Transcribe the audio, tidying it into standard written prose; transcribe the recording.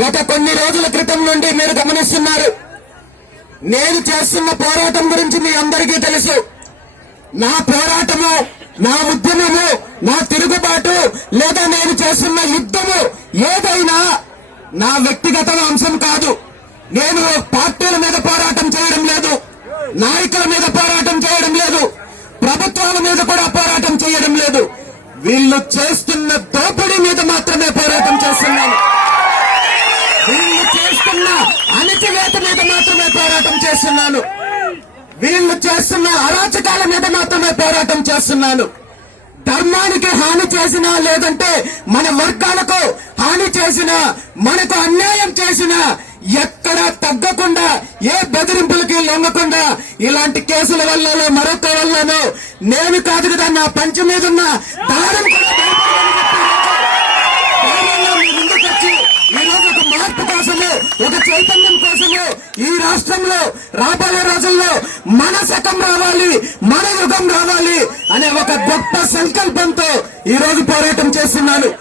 గత కొన్ని రోజుల క్రితం నుండి మీరు గమనిస్తున్నారు. నేను చేస్తున్న పోరాటం గురించి మీ అందరికీ తెలుసు. నా పోరాటము, నా ఉద్యమము, నా తిరుగుబాటు లేదా నేను చేస్తున్న యుద్ధము ఏదైనా నా వ్యక్తిగత అంశం కాదు. నేను పార్టీల మీద పోరాటం చేయడం లేదు, నాయకుల మీద పోరాటం చేయడం లేదు, ప్రభుత్వాల మీద కూడా పోరాటం చేయడం లేదు. వీళ్ళు చేస్తున్న దోపిడీ మీద మాత్రమే పోరాటం చేస్తున్నాను. వీళ్ళు చేస్తున్న అణచివేత మీద మాత్రమే పోరాటం చేస్తున్నాను. వీళ్ళు చేస్తున్న అరాచకాల మీద మాత్రమే పోరాటం చేస్తున్నాను. ధర్మానికి హాని చేసినా, లేదంటే మన వర్గాలకు హాని చేసినా, మనకు అన్యాయం చేసినా ఎక్కడా తగ్గకుండా, ఏ బెదిరింపులకి లొంగకుండా, ఇలాంటి కేసుల వల్లనో మరొక వల్లనో నేను కాదు కదా, నా పంచ మీద ఉన్న దారం కూడా ముందుకొచ్చి ఈరోజు ఒక మార్పు కోసము, ఒక చైతన్యం కోసము ఈ రాష్ట్రంలో రాబోయే రోజుల్లో మన శకం రావాలి, మన యుగం రావాలి అనే ఒక గొప్ప సంకల్పంతో ఈ రోజు పోరాటం చేస్తున్నాను.